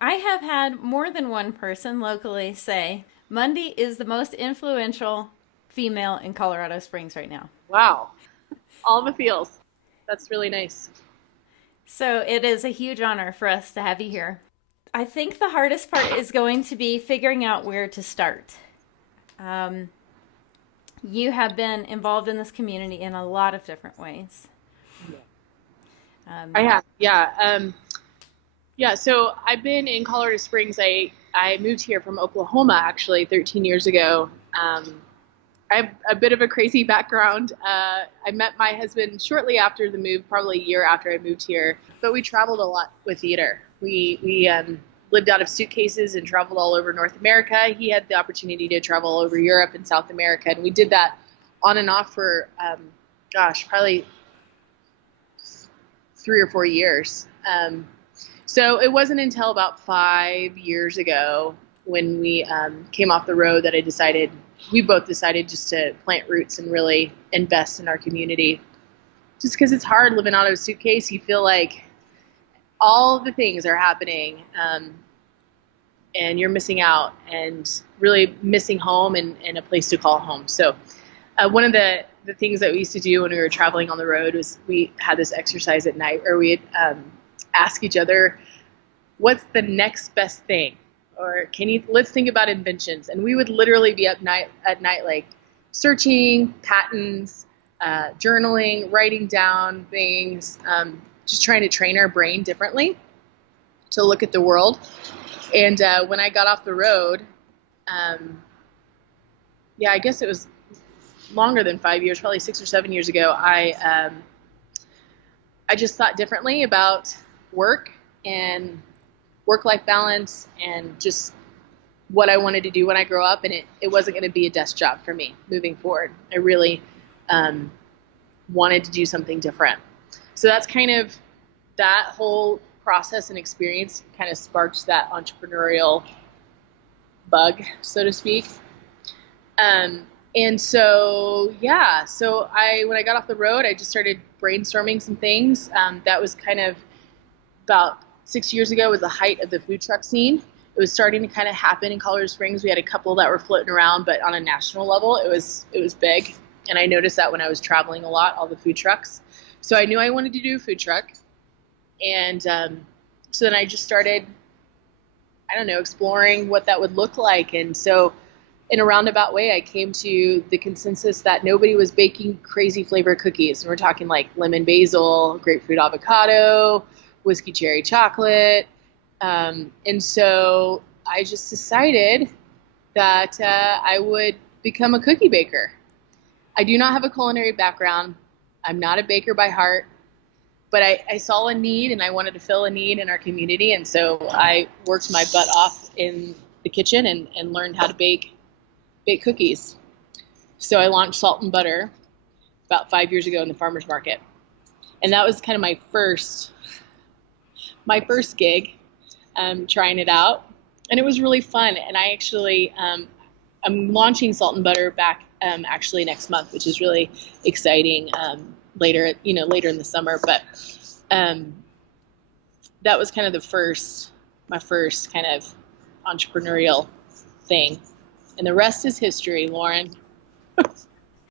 I have had more than one person locally say Mundi is the most influential female in Colorado Springs right now. Wow. All the feels. That's really nice. So it is a huge honor for us to have you here. I think the hardest part is going to be figuring out where to start. Um, you have been involved in this community in a lot of different ways. I Um, have. Yeah. Yeah. So I've been in Colorado Springs. I moved here from Oklahoma actually 13 years ago. I have a bit of a crazy background. I met my husband shortly after the move, probably a year after I moved here. But we traveled a lot with theater. We lived out of suitcases and traveled all over North America. He had the opportunity to travel all over Europe and South America, and we did that on and off for, gosh, probably 3 or 4 years. So it wasn't until about 5 years ago when we came off the road that we both decided just to plant roots and really invest in our community. Just because it's hard living out of a suitcase, you feel like all the things are happening, and you're missing out and really missing home and a place to call home. So one of the things that we used to do when we were traveling on the road was we had this exercise at night where we'd ask each other, what's the next best thing? Or let's think about inventions. And we would literally be up at night, like searching patents, journaling, writing down things, just trying to train our brain differently to look at the world. And when I got off the road, yeah, I guess it was longer than 5 years, probably 6 or 7 years ago, I just thought differently about work and work-life balance and just what I wanted to do when I grow up, and it wasn't going to be a desk job for me moving forward. I really wanted to do something different. So that's kind of that whole process and experience kind of sparked that entrepreneurial bug, so to speak. And so, yeah, so when I got off the road, I just started brainstorming some things. That was kind of about 6 years ago was the height of the food truck scene. It was starting to kind of happen in Colorado Springs. We had a couple that were floating around, but on a national level, it was big. And I noticed that when I was traveling a lot, all the food trucks. So I knew I wanted to do a food truck. And so then I just started, I don't know, exploring what that would look like. And so in a roundabout way, I came to the consensus that nobody was baking crazy flavor cookies. And we're talking like lemon basil, grapefruit avocado, whiskey cherry chocolate. And so I just decided that I would become a cookie baker. I do not have a culinary background. I'm not a baker by heart, but I saw a need and I wanted to fill a need in our community. And so I worked my butt off in the kitchen and learned how to bake cookies. So I launched Salt and Butter about 5 years ago in the farmer's market. And that was kind of my first gig, trying it out. And it was really fun. And I actually, I'm launching Salt and Butter back actually next month, which is really exciting, later in the summer. But that was kind of my first kind of entrepreneurial thing. And the rest is history, Lauren.